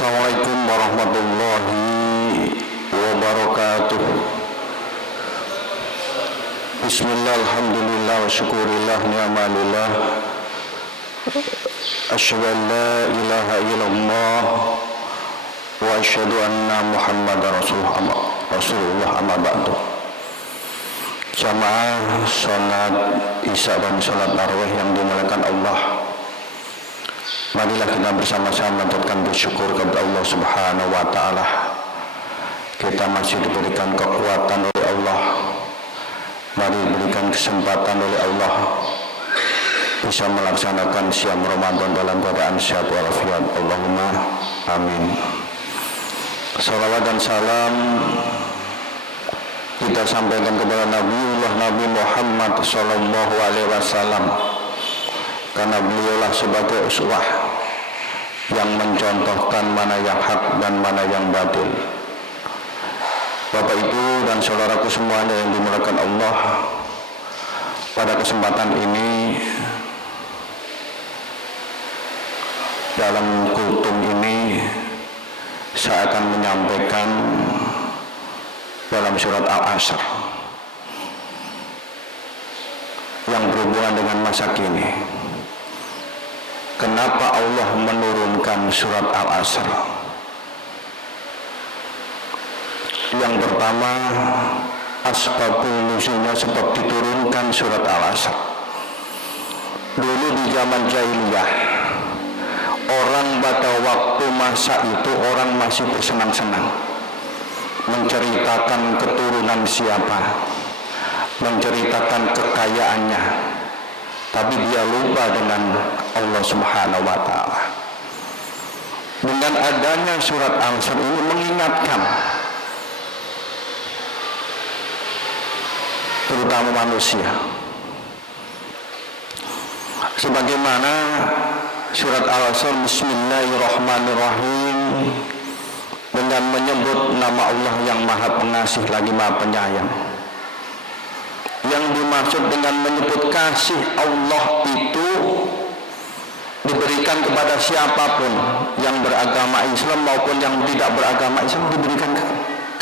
Assalamualaikum warahmatullahi wabarakatuh. Bismillah, alhamdulillah, wa syukurillah, ni'malillah. Asyhadu an la ilaha illallah wa asyhadu anna Muhammadar Rasulullah amma ba'du. Jamaah salat Isya dan salat tarawih yang dimuliakan Allah, marilah kita bersama-sama mengucapkan bersyukur kepada Allah Subhanahu wa taala. Kita masih diberikan kekuatan oleh Allah. Mari diberikan kesempatan oleh Allah bisa melaksanakan siam Ramadan dalam keadaan sehat walafiat. Allahumma amin. Salawat dan salam kita sampaikan kepada Nabi Muhammad sallallahu alaihi wasallam, karena beliaulah sebagai uswah yang mencontohkan mana yang hak dan mana yang batil. Bapak Ibu dan saudaraku semuanya yang dimuliakan Allah, pada kesempatan ini dalam kultum ini saya akan menyampaikan dalam surat Al-Asr yang berhubungan dengan masa kini. Kenapa Allah menurunkan surat Al-Asr? Yang pertama, asbabun nuzulnya, sebab diturunkan surat Al-Asr. Dulu di zaman jahiliyah, orang pada waktu masa itu orang masih bersenang-senang menceritakan keturunan siapa, menceritakan kekayaannya, tapi dia lupa dengan Allah Subhanahu wa taala. Dengan adanya surat Al-Asr ini mengingatkan terutama manusia, sebagaimana surat Al-Asr Bismillahirrahmanirrahim dengan menyebut nama Allah yang Maha Pengasih lagi Maha Penyayang. Yang dimaksud dengan menyebut kasih Allah itu diberikan kepada siapapun yang beragama Islam maupun yang tidak beragama Islam, diberikan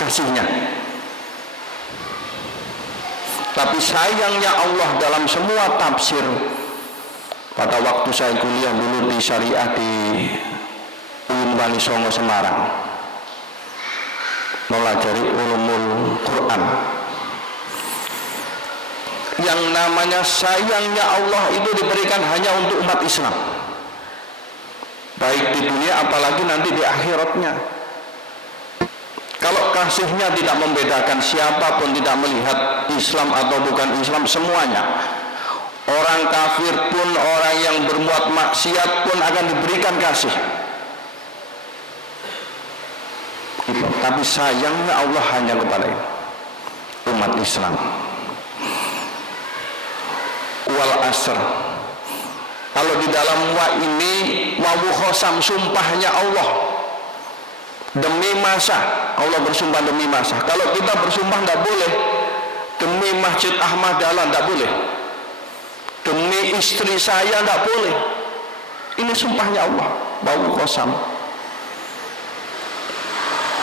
kasihnya. Tapi sayangnya Allah dalam semua tafsir, pada waktu saya kuliah dulu di Syariah di UIN Wali Songo Semarang, mempelajari ulumul Quran, yang namanya sayangnya Allah itu diberikan hanya untuk umat Islam, baik di dunia apalagi nanti di akhiratnya. Kalau kasihnya tidak membedakan, siapapun tidak melihat Islam atau bukan Islam, semuanya, orang kafir pun, orang yang berbuat maksiat pun akan diberikan kasih. Tapi sayangnya Allah hanya kepada umat Islam. Wal asr, kalau di dalam wa ini wawu khosam, sumpahnya Allah demi masa. Allah bersumpah demi masa. Kalau kita bersumpah tidak boleh demi Masjid Ahmad Dahlan, tidak boleh, demi istri saya tidak boleh. Ini sumpahnya Allah, wawu khosam.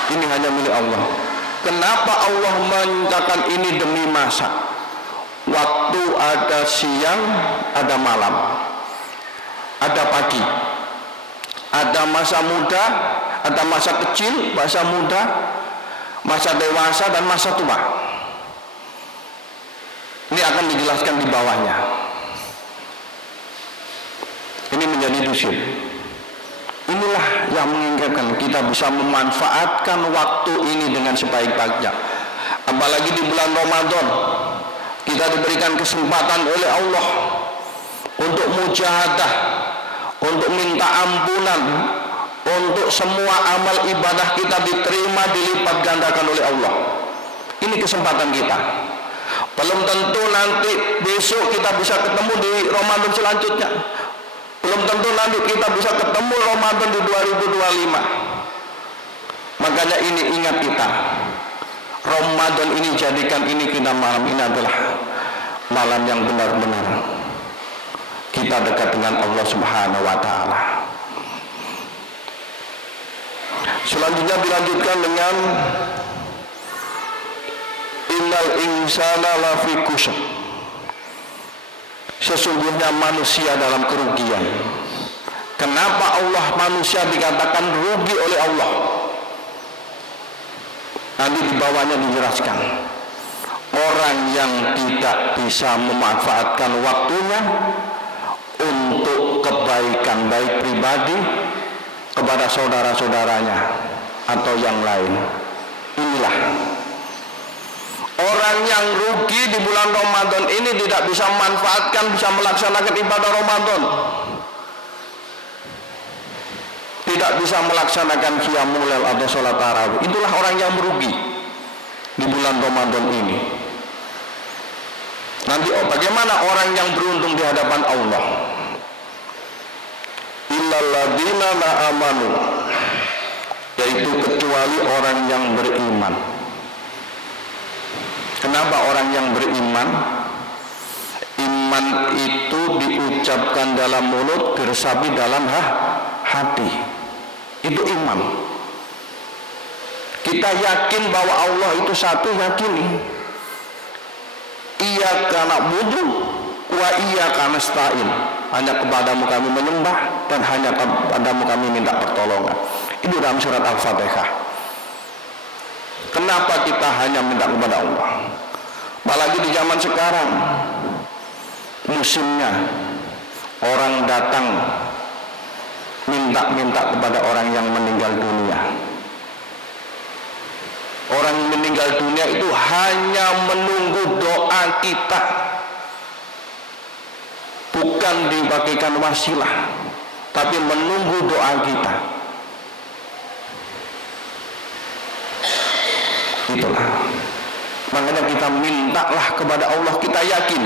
Ini hanya milik Allah. Kenapa Allah menyatakan ini demi masa? Waktu ada siang, ada malam, ada pagi, ada masa muda, ada masa kecil, masa muda, masa dewasa, dan masa tua. Ini akan dijelaskan di bawahnya. Ini menjadi dusun. Inilah yang mengingatkan kita bisa memanfaatkan waktu ini dengan sebaik-baiknya. Apalagi di bulan Ramadan, kita diberikan kesempatan oleh Allah untuk mujahadah, untuk minta ampunan, untuk semua amal ibadah kita diterima, dilipat gandakan oleh Allah. Ini kesempatan kita. Belum tentu nanti besok kita bisa ketemu di Ramadan selanjutnya. Belum tentu nanti kita bisa ketemu Ramadan di 2025. Makanya ini ingat kita, Ramadan ini jadikan ini kita malam ini adalah malam yang benar-benar kita dekat dengan Allah Subhanahu wa taala. Selanjutnya dilanjutkan dengan innal insana lafi khusr. Sesungguhnya manusia dalam kerugian. Kenapa Allah manusia dikatakan rugi oleh Allah? Nanti di bawahnya dijelaskan. Orang yang tidak bisa memanfaatkan waktunya untuk kebaikan baik pribadi kepada saudara-saudaranya atau yang lain. Inilah orang yang rugi di bulan Ramadan ini, tidak bisa memanfaatkan, bisa melaksanakan ibadah Ramadan, tidak bisa melaksanakan qiyamul lail atau sholat tarawih. Itulah orang yang merugi di bulan Ramadan ini. Nanti bagaimana orang yang beruntung di hadapan Allah? Illal ladzina amanu, yaitu kecuali orang yang beriman. Kenapa orang yang beriman? Iman itu diucapkan dalam mulut, diresapi dalam hati. Itu iman. Kita yakin bahwa Allah itu satu, yakini. Iyyaka na'budu wa iyyaka nasta'in. Hanya kepadamu kami menyembah dan hanya kepadamu kami minta pertolongan. Itu dalam surat Al-Fatihah. Kenapa kita hanya minta kepada Allah? Apalagi di zaman sekarang, musimnya orang datang minta kepada orang yang meninggal dunia. Orang meninggal dunia itu hanya menunggu doa kita, bukan dibagikan wasilah, tapi menunggu doa kita. Itulah makanya kita mintalah kepada Allah, kita yakin.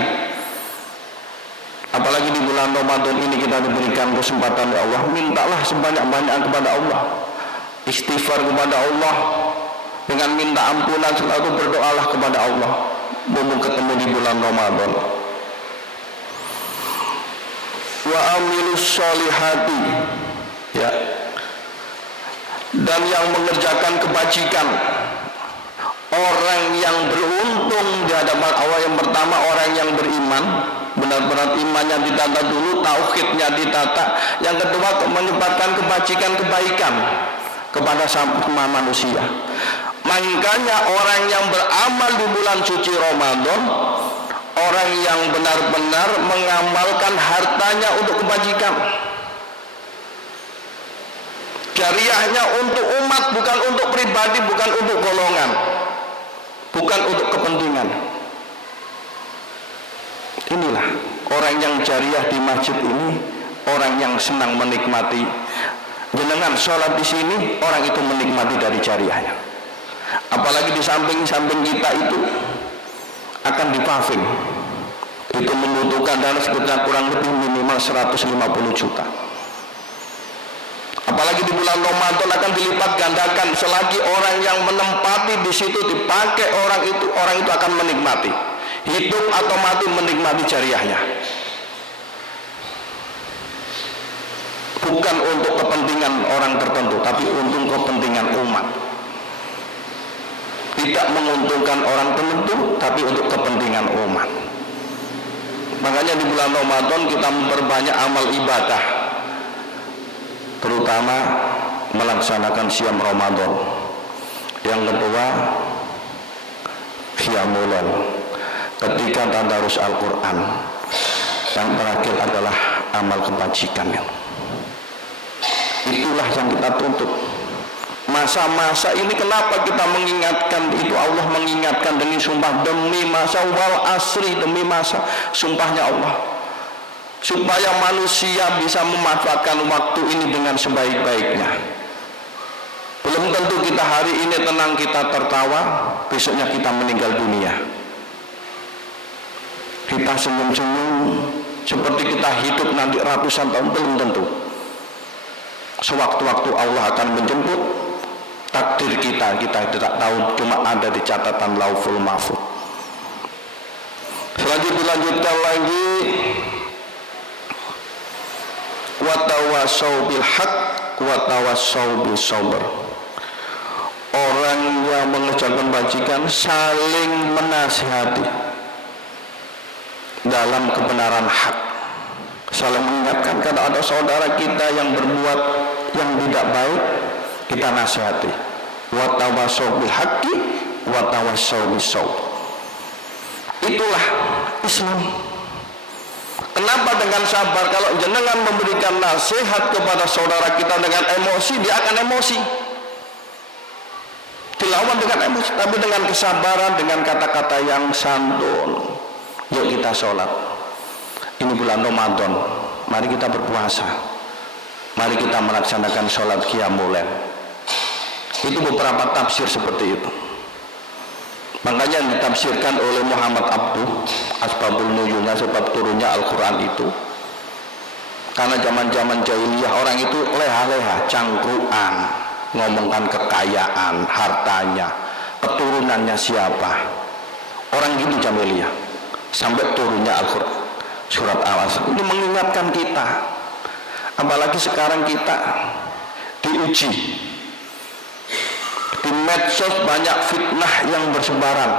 Apalagi di bulan Ramadan ini kita diberikan kesempatan oleh Allah, mintalah sebanyak-banyak kepada Allah, istighfar kepada Allah, dengan minta ampunan selalu berdoalah kepada Allah. Mumpung ketemu di bulan Ramadan. Wa amilus sholihati, ya, dan yang mengerjakan kebajikan. Orang yang beruntung di hadapan Allah, yang pertama orang yang beriman, benar-benar imannya ditata dulu, tauhidnya ditata. Yang kedua menyebabkan kebajikan, kebaikan kepada sama manusia. Makanya orang yang beramal di bulan suci Ramadan, orang yang benar-benar mengamalkan hartanya untuk kebajikan, jariahnya untuk umat, bukan untuk pribadi, bukan untuk golongan, bukan untuk kepentingan. Inilah orang yang jariah di masjid ini, orang yang senang menikmati. Jenengan sholat di sini, orang itu menikmati dari jariahnya. Apalagi di samping-samping kita itu akan dipaving, itu membutuhkan dana sekitar kurang lebih minimal 150 juta. Apalagi di bulan Ramadan akan dilipat gandakan. Selagi orang yang menempati di situ dipakai orang itu akan menikmati, hidup atau mati menikmati jariahnya. Bukan untuk kepentingan orang tertentu, tapi untuk kepentingan umat. Tidak menguntungkan orang tertentu, tapi untuk kepentingan umat. Makanya di bulan Ramadan kita memperbanyak amal ibadah, terutama melaksanakan siam Ramadan. Yang kedua, qiyamul lail, ketika tadarus Al-Quran. Yang terakhir adalah amal kebajikan. Itulah yang kita tuntut. Masa-masa ini kenapa kita mengingatkan itu? Allah mengingatkan dengan sumpah, demi masa wal asri, demi masa, sumpahnya Allah, supaya manusia bisa memanfaatkan waktu ini dengan sebaik-baiknya. Belum tentu kita hari ini tenang, kita tertawa, besoknya kita meninggal dunia. Kita senyum-senyum seperti kita hidup nanti ratusan tahun, belum tentu. Sewaktu-waktu Allah akan menjemput. Takdir kita tidak tahu, cuma ada di catatan Lauhul Mahfuz. Selanjutnya dilanjutkan lagi, wa tawassaw bil haqq wa tawassaw bis sabr. orang yang mengerjakan kebajikan saling menasihati dalam kebenaran hak, saling mengingatkan. Kalau ada saudara kita yang berbuat yang tidak baik, kita nasihati. Wa tawassaw bil haqqi wa tawassaw bis shawr. Itulah Islam. Kenapa dengan sabar? Kalau jenengan memberikan nasihat kepada saudara kita dengan emosi, dia akan emosi. Dilawan dengan emosi, tapi dengan kesabaran, dengan kata-kata yang santun. Yuk kita sholat. Ini bulan Ramadan, mari kita berpuasa. Mari kita melaksanakan sholat qiyamul lail. Itu beberapa tafsir seperti itu. Makanya ditafsirkan oleh Muhammad Abduh Asbabul Nuzulnya, sebab turunnya Al-Quran itu. Karena zaman-zaman jahiliyah orang itu leha-leha, cangkruan, ngomongkan kekayaan, hartanya, keturunannya siapa. Orang gitu jahiliyah. Sampai turunnya Al-Quran surat Al-Asr. Ini mengingatkan kita. Apalagi sekarang kita diuji. Di medsos banyak fitnah yang bersebaran.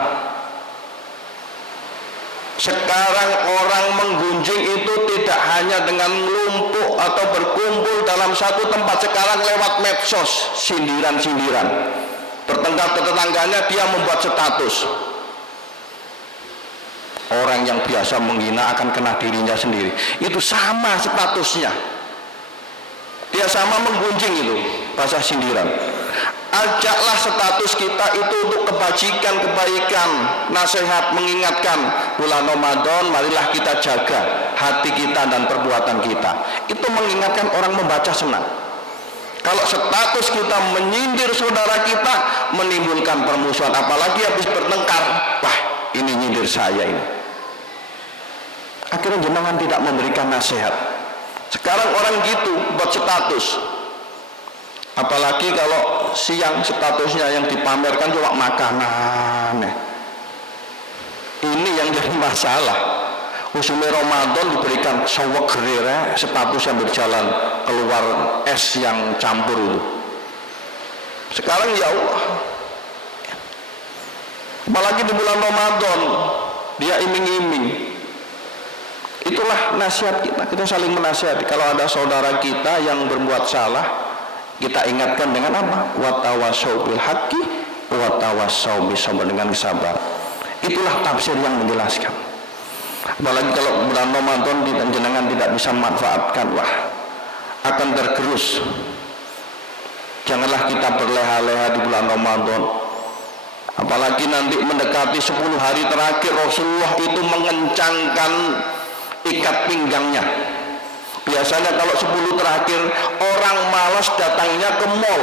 Sekarang orang menggunjing itu tidak hanya dengan melumpuk atau berkumpul dalam satu tempat. Sekarang lewat medsos, sindiran-sindiran. Bertengkar tetangganya, dia membuat status. Orang yang biasa menghina akan kena dirinya sendiri. Itu sama statusnya. Dia sama menggunjing itu, bahasa sindiran. Ajaklah status kita itu untuk kebajikan, kebaikan, nasihat, mengingatkan. Bulan Ramadan, marilah kita jaga hati kita dan perbuatan kita. Itu mengingatkan, orang membaca senang. Kalau status kita menyindir saudara kita, menimbulkan permusuhan. Apalagi habis bertengkar, wah ini nyindir saya ini. Akhirnya jenengan tidak memberikan nasihat. Sekarang orang gitu buat status. Apalagi kalau siang statusnya yang dipamerkan cuma makanan. Ini yang jadi masalah. Usumi Ramadan diberikan sawak gerere, status yang berjalan keluar es yang campur itu. Sekarang ya Allah. Apalagi di bulan Ramadan dia iming-iming. Itulah nasihat kita. Kita saling menasihati. Kalau ada saudara kita yang berbuat salah, kita ingatkan dengan apa? Wa tawassaw bil haqqi wa tawassaw bis sabr, dengan sabar. Itulah tafsir yang menjelaskan. Apalagi kalau bulan Ramadan jenengan tidak bisa manfaatkan, wah akan tergerus. Janganlah kita berleha-leha di bulan Ramadan. Apalagi nanti mendekati 10 hari terakhir, Rasulullah itu mengencangkan ikat pinggangnya. Biasanya kalau 10 terakhir orang malas datangnya ke mall,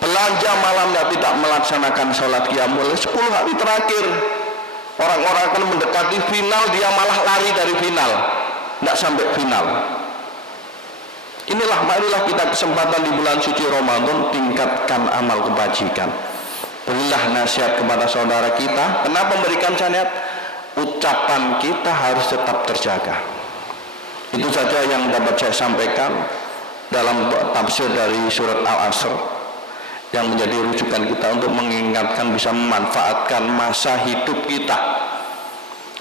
belanja malamnya, tidak melaksanakan sholat qiyamul lail. 10 hari terakhir orang-orang akan mendekati final, dia malah lari dari final, tidak sampai final. Inilah, marilah kita kesempatan di bulan suci Ramadan tingkatkan amal kebajikan. Berilah nasihat kepada saudara kita. Kenapa memberikan nasihat? Ucapan kita harus tetap terjaga. Itu saja yang dapat saya sampaikan dalam tafsir dari surat Al-Asr, yang menjadi rujukan kita untuk mengingatkan, bisa memanfaatkan masa hidup kita.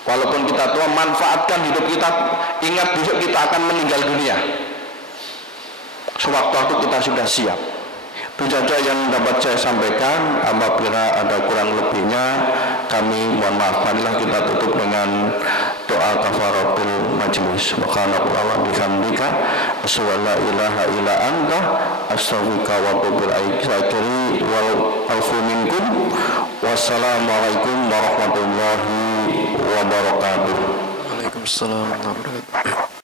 Walaupun kita tua, manfaatkan hidup kita. Ingat besok kita akan meninggal dunia. Sewaktu-waktu kita sudah siap. Itu saja yang dapat saya sampaikan. Apabila ada kurang lebihnya, kami mohon maaf. Marilah kita tutup dengan doa kafaratul majlis. Subhanallah bihamdika asyhadu an la ilaha illa anta astaghfiruka wa atubu ilaik. Wal afu minkum. Wassalamualaikum warahmatullahi wabarakatuh. Waalaikumsalam warahmatullahi wabarakatuh.